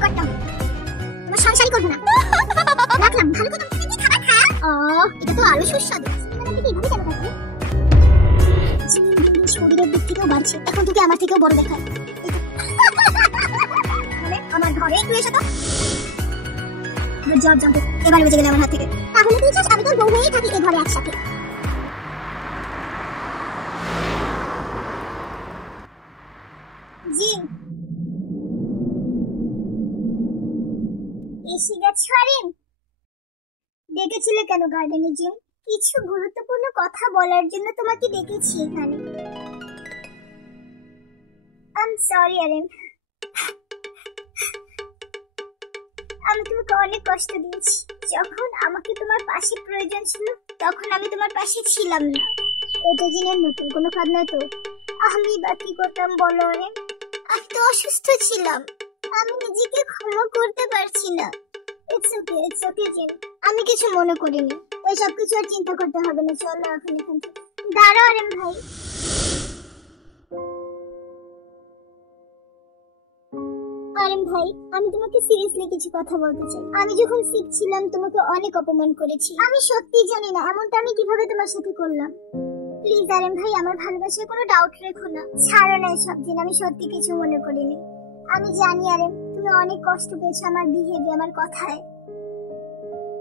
জোগাড়টা আমার সংসারই করবো না। রাখলাম ভালো করে তুমি খাবার খা। এটা তো আরো সুস্বাদু। মানে কি এইভাবে কেন খাচ্ছি? শরীরের দিক থেকেও বাড়ছে, এখন তোকে আমার থেকেও বড় দেখায়। মানে আমার ঘরে একটু এসে তো এবার বেঁচে গেলে আমার হাত থেকে। তাহলে তুই চাস আমি তোর বউ হয়েই থাকি এই ঘরে একসাথে? জিন এসে গেছো আরিন? ডেকেছিলে কেন গার্ডেনে জিন? কিছু গুরুত্বপূর্ণ কথা বলার জন্য তোমাকে ডেকেছি এখানে। আই এম সরি আরিন, আমি তোমাকে অনেক কষ্ট দিয়েছি। যখন আমাকে তোমার পাশে প্রয়োজন ছিল তখন আমি তোমার পাশে ছিলাম না। এটা জিনের নতুন কোনো কাজ নয় তো? আমি বা কি করতাম বলো আরিন? আমি তো অসুস্থ ছিলাম, আমি নিজেকে ক্ষমা করতে পারছি না। ইটস ওকে জিন, আমি কিছু মনে করিনি। এসব কিছু আর চিন্তা করতে হবে না, চলো এখন এখান থেকে। দাঁড়াও আরিন ভাই, আরিন ভাই, আমি তোমাকে সিরিয়াসলি কিছু কথা বলতে চাই। আমি যখন শিখছিলাম তোমাকে অনেক অপমান করেছি। আমি সত্যি জানি না এমনটা আমি কিভাবে তোমার সাথে করলাম। প্লিজ আরিন ভাই, আমার ভালোবাসায় কোনো ডাউট রেখো না। ছাড়ো না এসব দিন, আমি সত্যি কিছু মনে করিনি। আমি জানি আরিন তুমি অনেক কষ্ট পেয়েছো আমার বিহেভিয়ার, আমার কথায়।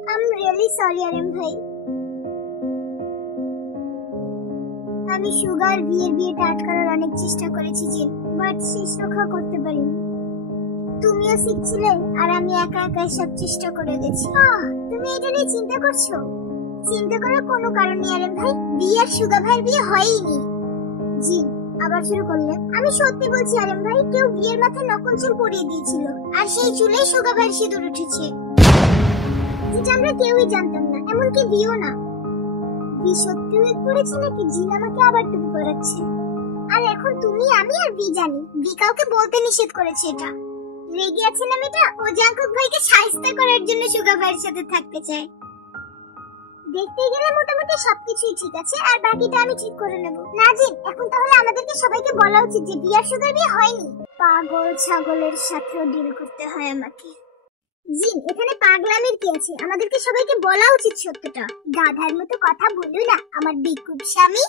I am really sorry Arin ভাই। আমি সুগার বিয়েটা আটকানোর অনেক চেষ্টা করেছি জিন, বাট শেষ রক্ষা করতে পারিনি। তুমিও শিখছিলে আর আমি একা একা সব চেষ্টা করে গেছি। তুমি এটা নিয়ে চিন্তা করছো? চিন্তা করার কোনো কারণ নেই আরিন ভাই, বিয়ে আর সুগা ভাইয়ের বিয়ে হয়ইনি। জি আবার শুরু করলে? আমি সত্যি বলছি আরিন ভাই, কেউ বিয়ের মাথায় নকল চুল পরিয়ে দিয়েছিল আর সেই চুলে সুগা ভাইয়ের সিঁদুর উঠেছে, যেটা আমরা কেউই জানতাম না, এমনকি বিয়েও না। বি সত্যি উইক পড়েছে নাকি জিন আমাকে আবার টুপি পরাচ্ছে? আর এখন তুমি আমি আর বি জানি, বি কাউকে বলতে নিষেধ করেছে এটা। রেগে আছে না মেয়েটা, ও জাঙ্কুক ভাইকে শায়েস্তা করার জন্য সুগা ভাইয়ের সাথে থাকতে চায়। দেখতে গেলে মোটামুটি সবকিছুই ঠিক আছে, আর বাকিটা আমি ঠিক করে নেব। না জিন, এখন তাহলে আমাদেরকে সবাইকে বলা উচিত যে বিয়ার সুগার বিয়ে হয়নি। পাগল ছাগলের সাথেও ডিল করতে হয় আমাকে। জিন এখানে পাগলামির কি আছে? আমাদেরকে সবাইকে বলা উচিত সত্যটা। গাধার মতো কথা বলো না আমার বিকুব স্বামী।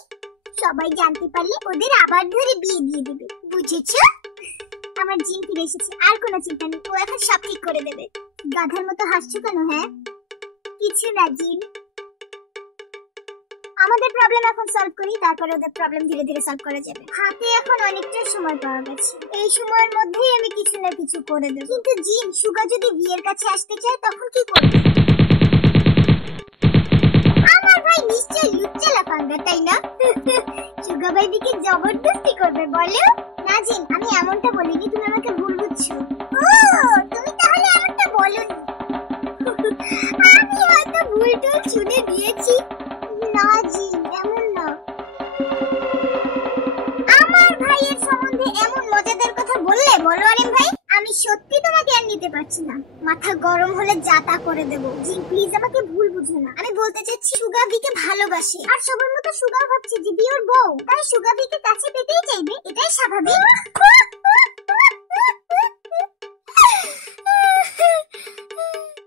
সবাই জানতে পারলে ওদের আবার ধরে বিয়ে দিয়ে দেবে, বুঝেছো? আমার জিন ফিরে এসেছে, আর কোনো চিন্তা নেই, ও এখন সব ঠিক করে দেবে। গাধার মতো হাসছো কেন? হ্যাঁ কিছু না জিন, আমাদের প্রবলেম এখন সলভ করি, তারপরে ওদের প্রবলেম ধীরে ধীরে সলভ করা যাবে। হাতে এখন অনেকটা সময় পাওয়া গেছে, এই সময়ের মধ্যেই আমি কিছু না কিছু করে দেব। কিন্তু জিন সুগা যদি বিয়ের কাছে আসতে চায় তখন কি করবে? আমার ভাই নিশ্চয় লুচ্চা লাফাঙ্গা, তাই না? সুগা ভাই দিকে জবরদস্তি করবে বলো? না জিন, আমি এমনটা বলিনি, তুমি আমাকে ভুল বুঝছো। ও তুমি তাহলে এমনটা বলোনি, আমি হয়তো ভুল টুল শুনে দিয়েছি। না জিন এমন না, আমার ভাইয়ের সম্বন্ধে এমন মজাদার কথা বললে বলো আরিন ভাই, আমি সত্যি তোমাকে আর নিতে পারছি না। মাথা গরম হলে যা তা করে দেব। জিন প্লিজ আমাকে ভুল বুঝো না, আমি বলতে চাচ্ছি সুগা বিকে ভালোবাসে, আর সবার মতো সুগা ভাবছে যে বি ওর বউ, তাই সুগা বিকে কাছে পেতেই চাইবে, এটাই স্বাভাবিক।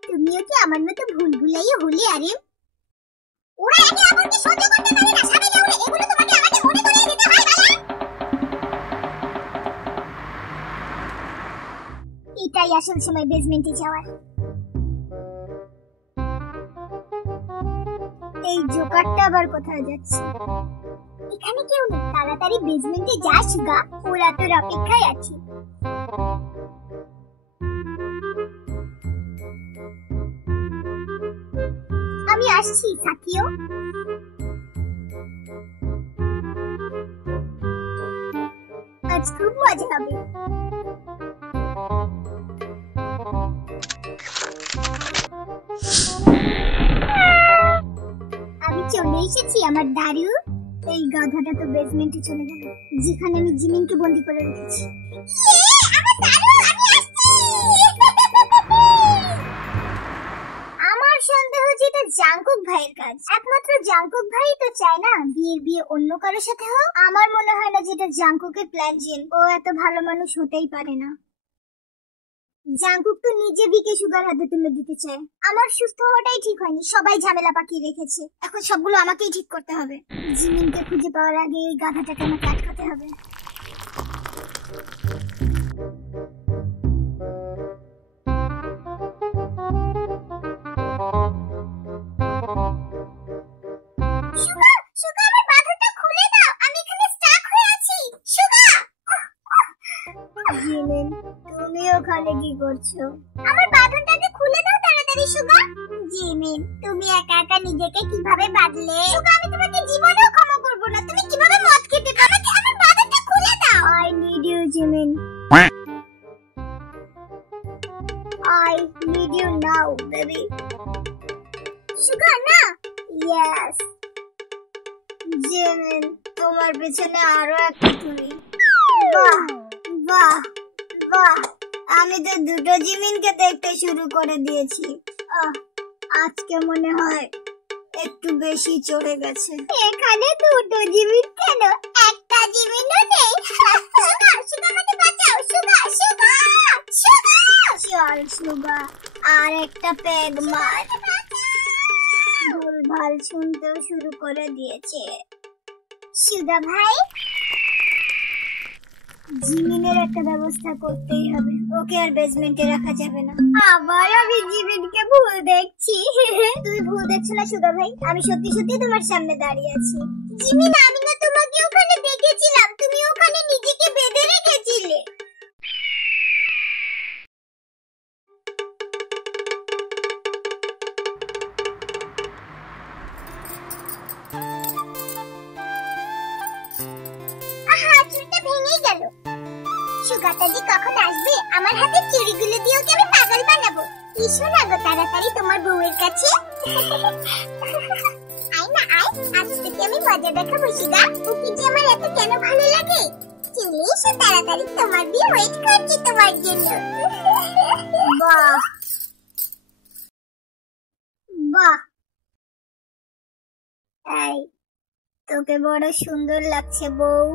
তুমিও কি আমার মতো ভুল ভুলাইয়া হলে আরিন? ওরা একে অপরকে সহ্য করতে পারে না, সামনে যাও না, এগুলো তোমাকে আমাকে মনে করিয়ে দিতে হয় বাবা। এটাই আসল সময় বেসমেন্টে যাওয়ার। এই জোকারটা আবার কোথায় যাচ্ছে? এখানে কেউ নেই, তাড়াতাড়ি বেসমেন্টে যা সুগা, ওরা তোর অপেক্ষায় আছে। আমি আসছি সাথীও। আজ খুব মজা হবে। আমি চলে এসেছি আমার দারু। এই গাধাটা তো বেসমেন্টে চলে গেল, যেখানে আমি জিমিনকে বন্দি করে রেখেছি। আমার সন্দেহ যে এটা জাঙ্কুক ভাইয়ের কাজ। একমাত্র জাঙ্কুক ভাই তো চায় না বিয়ে অন্য কারোর সাথে হোক। আমার মনে হয় না যেটা জাঙ্কুকের প্ল্যান। জিন ও এত ভালো মানুষ হতেই পারে না। জাঙ্কুক তো নিজে বিকে সুগার হাতে তুলে দিতে চায়। আমার সুস্থ হওয়াটাই ঠিক হয়নি, সবাই ঝামেলা পাকিয়ে রেখেছে। এখন সবগুলো আমাকেই ঠিক করতে হবে। জিমিনকে খুঁজে পাওয়ার আগে এই গাধাটাকে আমাকে আটকাতে হবে। জিমিন, তুমি ওখানে কি করছো? আমার বাঁধনটাকে খুলে দাও তাড়াতাড়ি সুগা। জিমিন, তুমি একা একা নিজেকে কিভাবে বাঁধলে? সুগা, আমি তোমাকে জীবনেও ক্ষমা করব না। তুমি কিভাবে মদ খেতে পারো? আমাকে আমার বাঁধনটা খুলে দাও। I need you, Jimin. I need you now, baby. সুগা, না। Yes. জিমিন, তোমার পেছনে আরো একটা তুমি। বাহ বাহ বাহ, আমি তো দুটো জিমিনকে দেখতে শুরু করে দিয়েছি। আজকে মনে হয় একটু বেশি চড়ে গেছে। এখানে দুটো জিমিন কেন? একটা জিমিনও নেই। সুগা, আমাকে বাঁচাও। সুগা, সুগা, সুগা। চল সুগা, আর একটা পেগ মার। ভুলভাল শুনতেও শুরু করে দিয়েছে। সুগা ভাই, জিমিনের একটা ব্যবস্থা করতেই হবে। ওকে আর বেসমেন্টে রাখা যাবে না। আবার আমি জিমিনকে ভুল দেখছি। তুই ভুল দেখছো না সুগা ভাই, আমি সত্যি সত্যি তোমার সামনে দাঁড়িয়ে আছি। জিমিন, আমি না তোমাকে ওখানে দেখেছিলাম, তুমি ওখানে নিজেকে বেঁধে রেখেছিলে। সুগাটাজি কখন আসবে? আমার হাতে চুড়িগুলো দিয়ে ওকে আমি পাগল বানাবো। এসো না গো তাড়াতাড়ি তোমার বউয়ের কাছে। আয় না আয়, আজ থেকে আমি মজা দেখাবো সুগা। ওকে যে আমার এত কেন ভালো লাগে। চলে এসো তাড়াতাড়ি, তোমার বিয়ে ওয়েট করছে তোমার জন্য। বাহ বাহ, এই তোকে বড় সুন্দর লাগছে বউ।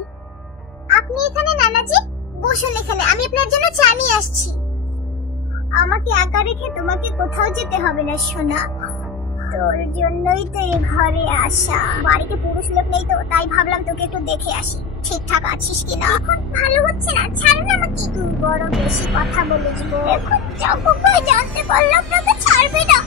আপনি এখানে? নানাজি বসুন এখানে, আমি আপনার জন্য চা নিয়ে আসছি। আমাকে একা রেখে তোমাকে কোথাও যেতে হবে না সোনা, তোর জন্যই তো এই ঘরে আসা। বাড়িতে পুরুষ লোক নেই তো, তাই ভাবলাম তোকে একটু দেখে আসি ঠিকঠাক আছিস কিনা। এখন ভালো হচ্ছে না, ছাড় না আমাকে। তুই বড় বেশি কথা বলিস গো। এখন জাঙ্কুক ভাই জানতে পারলাম না তো ছাড়বে না।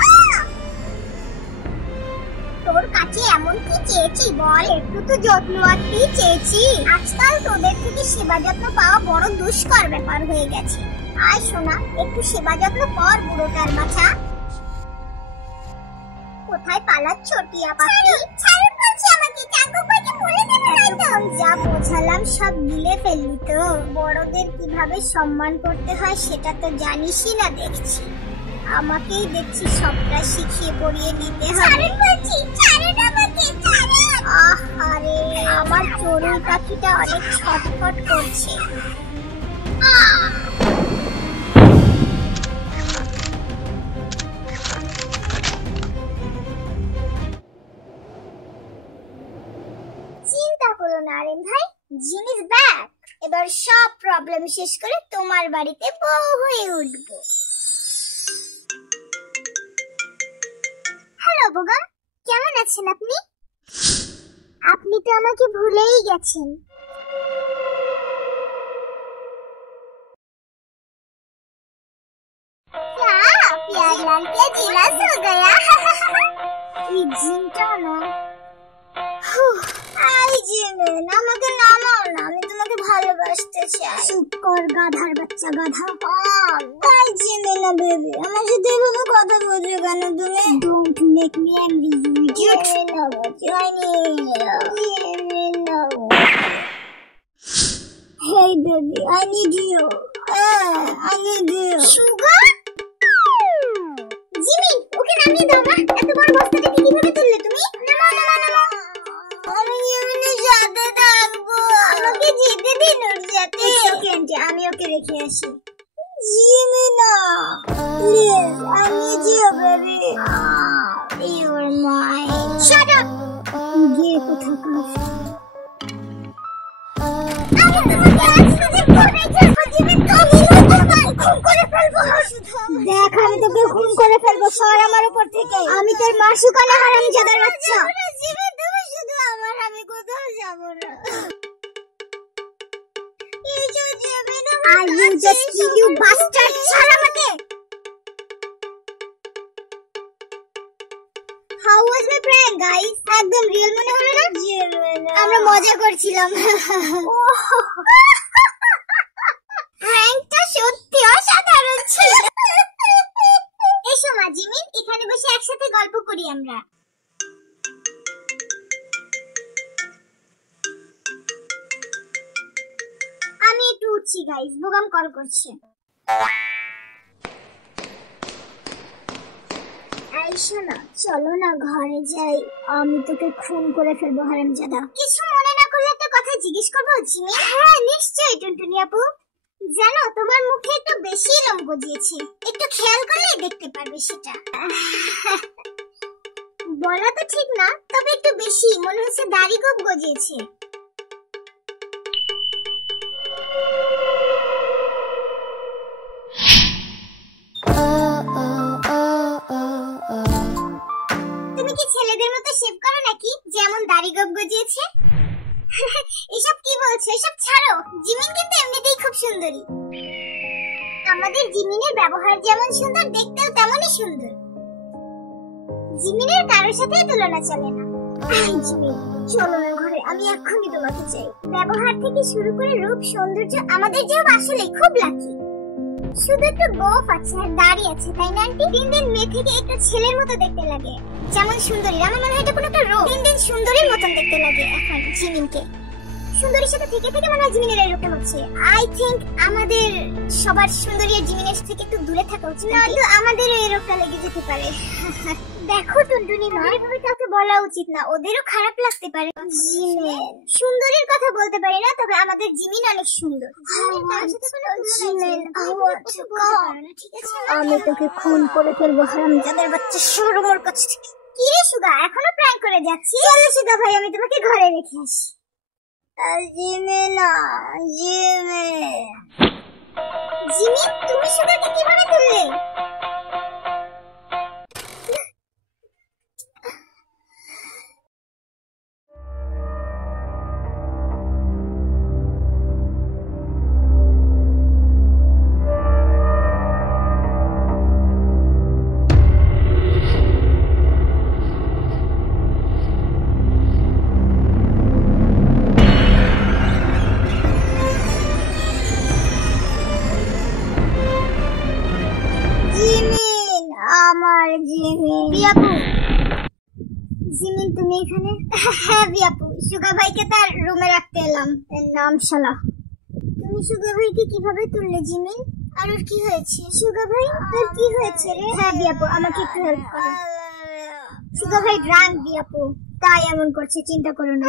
তোর কাছে এমন কি চেয়েছি বল? একটু তো যত্ন আত্মি চেয়েছি। আজকাল তোদের থেকে সেবা যত্ন পাওয়া বড় দুষ্কর ব্যাপার হয়ে গেছে। আয় সোনা, একটু সেবা যত্ন কর বুড়োটার বাছা। কোথায় পালাচ্ছ টিয়া পাখি? ছাড়ুন বলছি আমাকে, জাঙ্কুক ভাইকে বলে দেবে নয়তো। যা বোঝালাম সব গিলে ফেললি তো। বড়দের কিভাবে সম্মান করতে হয় সেটা তো জানিসই না দেখছি। আমাকেই দেখছি সবটা শিখিয়ে পড়িয়ে দিতে হবে। আরে আমার চড়ুই পাখিটা অনেক ছটফট করছে। চিন্তা করো না আরেন ভাই, জিনিস ব্যাক। এবার সব প্রবলেম শেষ করে তোমার বাড়িতে বউ হয়ে উঠবো। হ্যালো বোগাম, কেমন আছেন আপনি? আপনি তো আমাকে ভুলেই গেছেন। क्या प्यार लाल क्या जिलास हो गया? এই জিনটা না। আই জিমিন, আমাকে নামাও না, আমি তোমাকে ভালোবাসতে চাই। চুপ কর গাধার বাচ্চা গাধা। আই জিমিন বেবি, আমার সাথে এভাবে কথা বলছো কেন তুমি? Don't make me angry you idiot. Hey baby, I need you. I need you. Sugar? Jimin, ওকে নামিয়ে দাও না। এত বড় বস্তাটাকে কিভাবে তুললে তুমি? নামাও। আমি জিমিনের সাথে থাকবো। আমাকে যেতে দিন ওর সাথে। ওকে আন্টি, আমি ওকে রেখে আসি। জিমিনা, please, I need you baby. You're mine. Shut up. গিয়ে কোথাকার। আমি তোমাকে আজ সাথে করে যাবো জিমিন, খুন করে ফেলবো। করে ফেলবো, সর আমার উপর থেকে। আমি তোর মাসুকানা হারামজাদার বাচ্চা। জিমিন তুমি শুধু আমার, আমি কোথাও যাব না। I will just kill you bastard! ছাড় আমাকে। How was my prank guys? একদম রিয়েল মনে হলো না? আমরা মজা করছিলাম। প্র্যাঙ্কটা সত্যি অসাধারণ ছিল। এসো মা জিমিন, এখানে বসে একসাথে গল্প করি আমরা। আমি একটু উঠছি গাইস, বোগাম কল করছে। আইসো না, চলো না ঘরে যাই, আমি তোকে খুন করে ফেলবো হারামজাদা। কিছু মনে না করলে একটা কথা জিজ্ঞেস করবো জিমি? হ্যাঁ নিশ্চয়ই টুনটুনি আপু। জানো তোমার মুখে একটু বেশি লোম গজিয়েছে, একটু খেয়াল করলেই দেখতে পারবে সেটা। বলা তো ঠিক না, তবে একটু বেশি মনে হচ্ছে দাড়ি খুব গজিয়েছে। তুমি কি ছেলেদের মতো শেভ করো নাকি, যেমন দাড়ি গোপ গজিয়েছে? এসব কি বলছো, এসব ছাড়ো। জিমিন কিন্তু এমনিতেই খুব সুন্দরী। আমাদের জিমিনের ব্যবহার যেমন সুন্দর, দেখতেও তেমনই সুন্দর। জিমিনের কারোর সাথে তুলনা চলে না। জিমিন চলো না ঘরে, আমি এক্ষুনি তোমাকে চাই। ব্যবহার থেকে শুরু করে রূপ সৌন্দর্য আমাদের যে আসলে খুব লাকি। শুধু একটু গোফ আছে আর দাড়ি আছে, তাই না আন্টি? দিন দিন মেয়ে থেকে একটু ছেলের মতো দেখতে লাগে, যেমন সুন্দরী। আমার মনে হয় এটা কোনো একটা রোগ। দিন দিন সুন্দরীর মতন দেখতে লাগে এখন জিমিনকে। সুন্দরীর সাথে থেকে থেকে মনে হয় জিমিনের এই রোগটা হচ্ছে। আই থিংক আমাদের সবার সুন্দরী আর জিমিনের থেকে একটু দূরে থাকা উচিত, নয়তো আমাদের এই রোগটা লেগে যেতে পারে। দেখো টুনটুনি মা, এভাবে কাউকে বলা উচিত না, ওদেরও খারাপ লাগতে পারে। জিমিন সুন্দরীর কথা বলতে পারি না, তবে আমাদের জিমিন অনেক সুন্দর। আমি তোকে খুন করে ফেলবো হারামজাদার বাচ্চা, সর আমার কাছ থেকে। কি রে সুগা, এখনো প্র্যাঙ্ক করে যাচ্ছিস? চলো সুগা ভাই, আমি তোমাকে ঘরে রেখে আসি। জিমিন তুমি সুগাকে কিভাবে তুললে? জিমিন তুমি এখানে? হ্যাঁ বিয়াপু, সুগা ভাইকে তার রুমে রাখতে এলাম। এর নাম শালা। তুমি সুগা ভাইকে কিভাবে তুললে জিমিন? আর ওর কি হয়েছে? সুগা ভাই তোর কি হয়েছে রে? হ্যাঁ বিয়াপু, আমাকে একটু হেল্প করো। সুগা ভাই ড্রাঙ্ক বিয়াপু, তাই এমন করছে, চিন্তা করো না।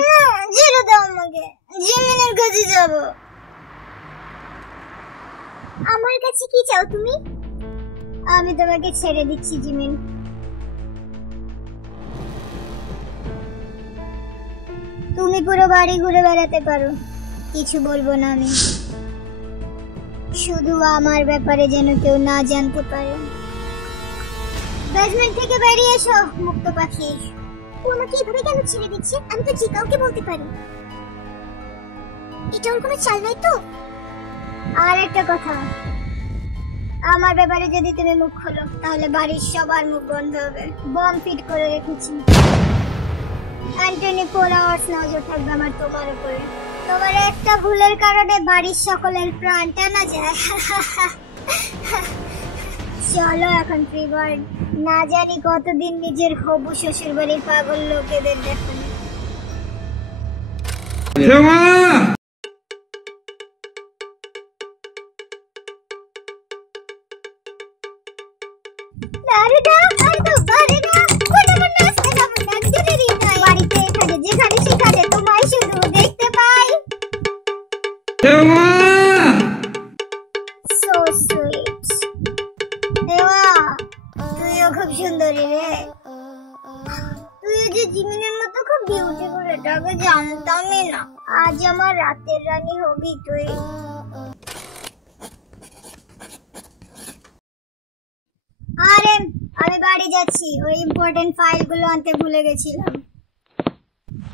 ছেড়ে দাও আমাকে, জিমিনের কাছে যাব। আমার কাছে কি চাও তুমি? আমি তোমাকে ছেড়ে দিচ্ছি জিমিন। তুমি পুরো বাড়ি ঘুরে বেড়াতে পারো, কিছু বলবো না আমি। শুধু আমার ব্যাপারে যেন কেউ না জানতে পারে। বেসমেন্ট থেকে বেরিয়ে এসো মুক্ত পাখি। ও আমাকে এভাবে কেন ছেড়ে দিচ্ছে? আমি তো যে কাউকে বলতে পারি। এটা ওর কোনো চাল নাই তো? আর একটা কথা, আমার ব্যাপারে যদি তুমি মুখ খোলো তাহলে বাড়ির সবার মুখ বন্ধ হবে। বম ফিট করে রেখেছি। অ্যান্টনি 4 আওয়ার্স নজর থাকবে আমার তোমার উপরে। তোমার একটা ভুলের কারণে বাড়ির সকলের প্রাণ টানা যায়। চলো এখন ফ্রি বার্ড, না জানি কতদিন নিজের হবু শ্বশুর বাড়ির পাগল লোকেদের দেখানো। খুব সুন্দরী রে, তুই যে জিমিনের মতো খুব বিউটিফুল, এটাকে জানতামই না। আজ আমার রাতের রানী হবি তুই। আরে আমি বাড়ি যাচ্ছি, ওই ইম্পর্টেন্ট ফাইলগুলো আনতে ভুলে গেছিলাম।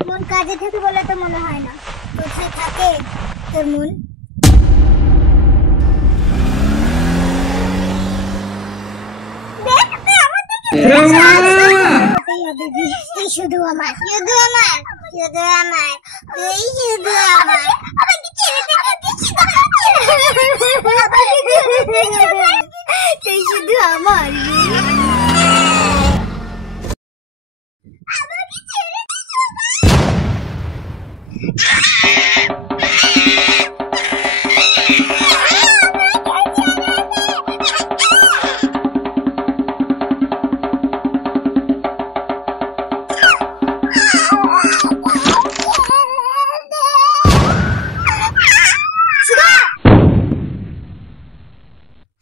মন কাজে থাকে বলে তো মনে হয় না। কোথায় থাকে তোর মন? শুধু আমার, শুধু আমার, শুধু আমার, তুই শুধু আমার। তুই শুধু আমার।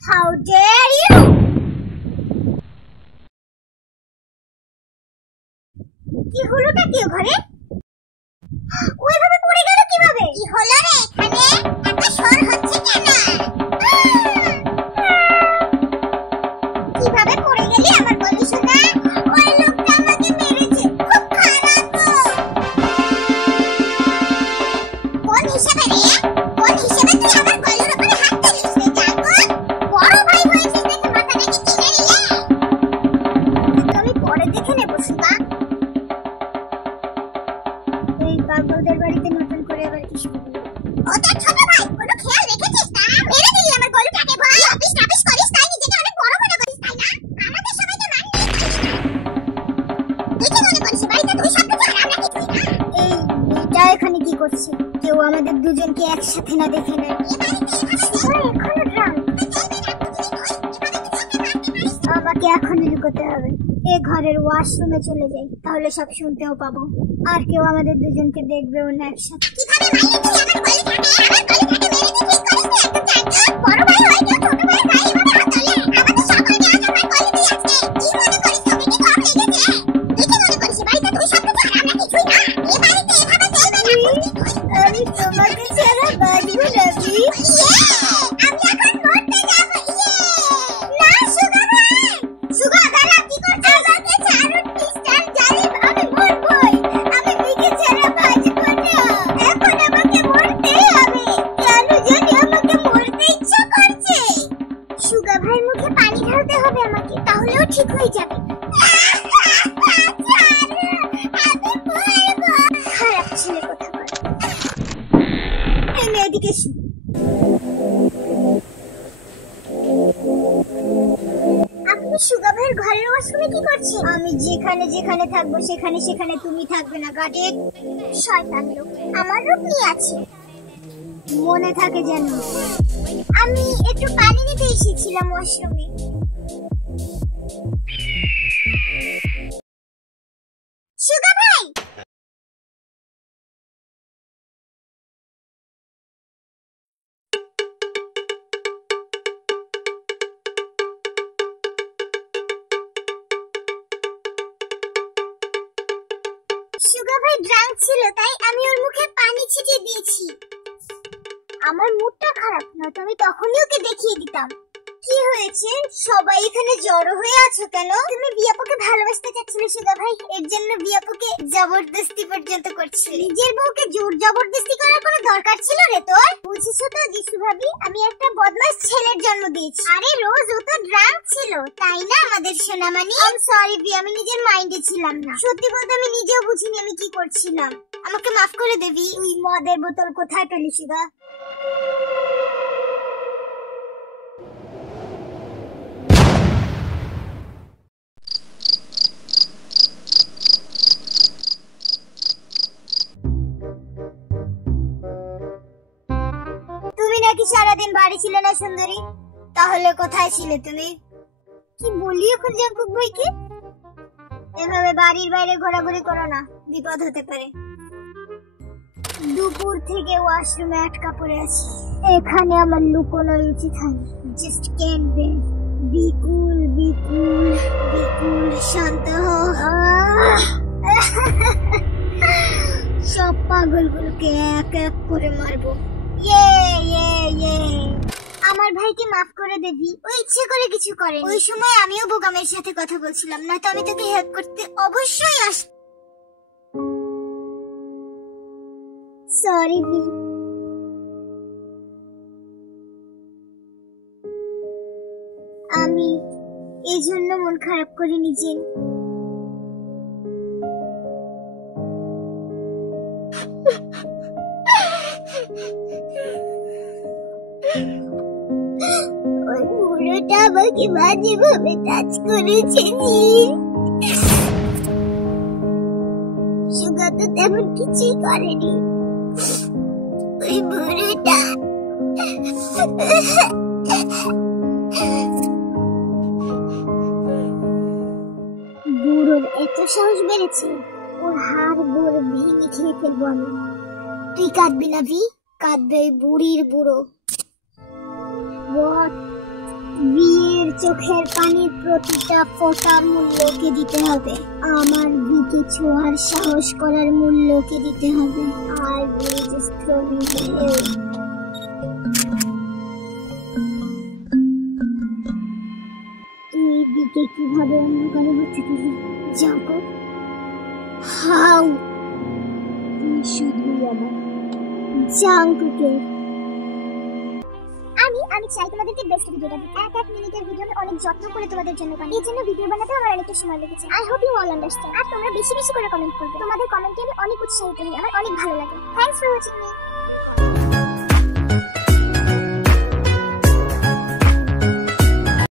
How dare you! কি হলোটা কি ঘরে? ওইভাবে পড়ে গেল কিভাবে? কি হলো রে এখানে? এত শোর হচ্ছে কেন? কিভাবে পড়ে গেলি আমার বলি শোনা? ওই লোকটা আমাকে মেরেছে, খুব খারাপ তো। কোন হিসেবে রে? কোন হিসেবে তুই আমার গলার উপরে হাত তুলিস রে জাগো? বড় ভাই হয়েছে দেখে মাথা নাকি কিনে নিলে? আমি পরে দেখে নেব সুগা। এই পাগলদের বাড়িতে নতুন করে আবার কি শুরু হলো? ও তো ছোট ভাই, কোনো খেয়াল রেখেছিস না? মেরে দিলি আমার গলুটাকে ভাই। অফিস টাফিস করিস তাই নিজেকে অনেক বড় মনে করিস তাই না? আমাদের সবাইকে মানবি তুই কি মনে করিস বাড়িতে তুই সব কিছু আর আমরা কিছুই না? এই মেয়েটা এখানে কি করছে? কেউ আমাদের দুজনকে একসাথে না দেখে নেয়। এখনো ড্রাম। আমাকে এখনই লুকোতে হবে। এ ঘরের ওয়াশরুমে চলে যাই, তাহলে সব শুনতেও পাবো, আর কেউ আমাদের দুজনকে দেখবেও না একসাথে। কিভাবে মাইনে তুই আমার গলিটাকে মেরে দিয়ে ঠিক করিস না একদম জানতো? বড় ভাই হয় কেউ ছোট ভাই ভাই এভাবে হাত তোলে? আমাদের সকলকে আজ আমার গলি দিয়ে আজকে। কি মনে করিস তোকে কি কম লেগেছে? তুই কি মনে করিস বাড়িতে তুই সব কিছু আর আমরা কিছুই না? এ বাড়িতে এভাবে চলবে না। আমি তোমাকে ছাড়া বাঁচবো না। আমি এখন মরতে যাবো। না সুগা ভাই, সুগা দাঁড়া, কি করছিস? আমাকে ছাড়ুন মিস্টার জালিম, আমি মরবই। আমি নিজে ছাড়া বাঁচবো না। এখন আমাকে মরতেই হবে। কেন জানি আমাকে মরতে ইচ্ছা করছে। সুগা ভাইয়ের মুখে পানি ঢালতে হবে আমাকে, তাহলেও ঠিক হয়ে যাবে। খারাপ ছেলে কোথাকার। এই মেয়েদিকে আপনি সুগা ভাইয়ের ঘরের ওয়াশরুমে কি করছেন? আমি যেখানে যেখানে থাকবো সেখানে সেখানে তুমি থাকবে না গাটের শয়তান লোক। আমার রূপ নিয়ে আছে, মনে থাকে যেন। আমি একটু পানি নিতে এসেছিলাম ওয়াশরুমে। সুগা ভাই, সুগা ভাই ড্রাঙ্ক ছিল তাই আমি ওর মুখে পানি ছিটিয়ে দিয়েছি। আমার মুডটা খারাপ না তো আমি তখনই ওকে দেখিয়ে দিতাম। কি হয়েছে? সবাই এখানে জড়ো হয়ে আছো কেন? তুমি বিয়াপুকে ভালোবাসতে চাচ্ছিলে সুগা ভাই, এর জন্য বিয়াপুকে জবরদস্তি পর্যন্ত করছিলে। নিজের বউকে জোর জবরদস্তি করার কোনো দরকার ছিল রে তোর? বুঝেছো তো যিশু ভাবি, আমি একটা বদমাশ ছেলের জন্ম দিয়েছি। আরে রোজ ও তো ড্রাঙ্ক ছিল তাই না আমাদের সোনামানি? আই এম সরি বি, আমি নিজের মাইন্ডে ছিলাম না। সত্যি বলতে আমি নিজেও বুঝিনি আমি কি করছিলাম। আমাকে মাফ করে দেবি। ওই মদের বোতল কোথায় পেলি সুগা? তুমি নাকি সারাদিন বাড়ি ছিলে না সুন্দরী, তাহলে কোথায় ছিলে তুমি? কি বলি এখন জাঙ্কুক ভাইকে? এভাবে বাড়ির বাইরে ঘোরাঘুরি করো না, বিপদ হতে পারে। দুপুর থেকে ওয়াশরুমে আটকা পড়ে আছি। এখানে আমার লুকোনো উচিত হয়। Just can be. Be cool, be cool, be cool, শান্ত হও। সব পাগলগুলোকে এক এক করে মারবো। ইয়ে ইয়ে ইয়ে। আমার ভাইকে মাফ করে দিবি, ও ইচ্ছে করে কিছু করে। ওই সময় আমিও বোগামের সাথে কথা বলছিলাম, না তো আমি তোকে হেল্প করতে অবশ্যই আস। Sorry V. আমি এই জন্য মন খারাপ করিনি জিন। ওই বুড়োটা আমাকে বাজে ভাবে টাচ করেছে জিন। সুগা তো তেমন কিছুই করেনি। ওই বুড়োটা বুড়োর এত সাহস বেড়েছে, ওর হাড় গোড় ভেঙে খেয়ে ফেলবো আমি। তুই কাঁদবি না ভি, কাঁদবে ওই বুড়ির বুড়ো। বিয়ের চোখের পানির প্রতিটা ফোঁটা মূল্যকে দিতে হবে, আমার বিকে ছোঁয়ার সাহস করার মূল্যকে দিতে হবে। আর বুড়ি just throw me in the hell. তুই বিকে কিভাবে অন্ধকারে হতে দিলি জাগো? হাউ? তুই শুধুই আমার জাঙ্কুকে। আমি চাই তোমাদেরকে বেস্ট ভিডিওটা দিতে। এক মিনিটের ভিডিও আমি অনেক যত্ন করে তোমাদের জন্য বানাই। এই জন্য ভিডিও বানাতে আমার অনেকটা সময় লেগেছে। I hope you all understand. আর তোমরা বেশি বেশি করে কমেন্ট করবে। তোমাদের কমেন্টে আমি অনেক উৎসাহিত হই, আমার অনেক ভালো লাগে। Thanks for watching me.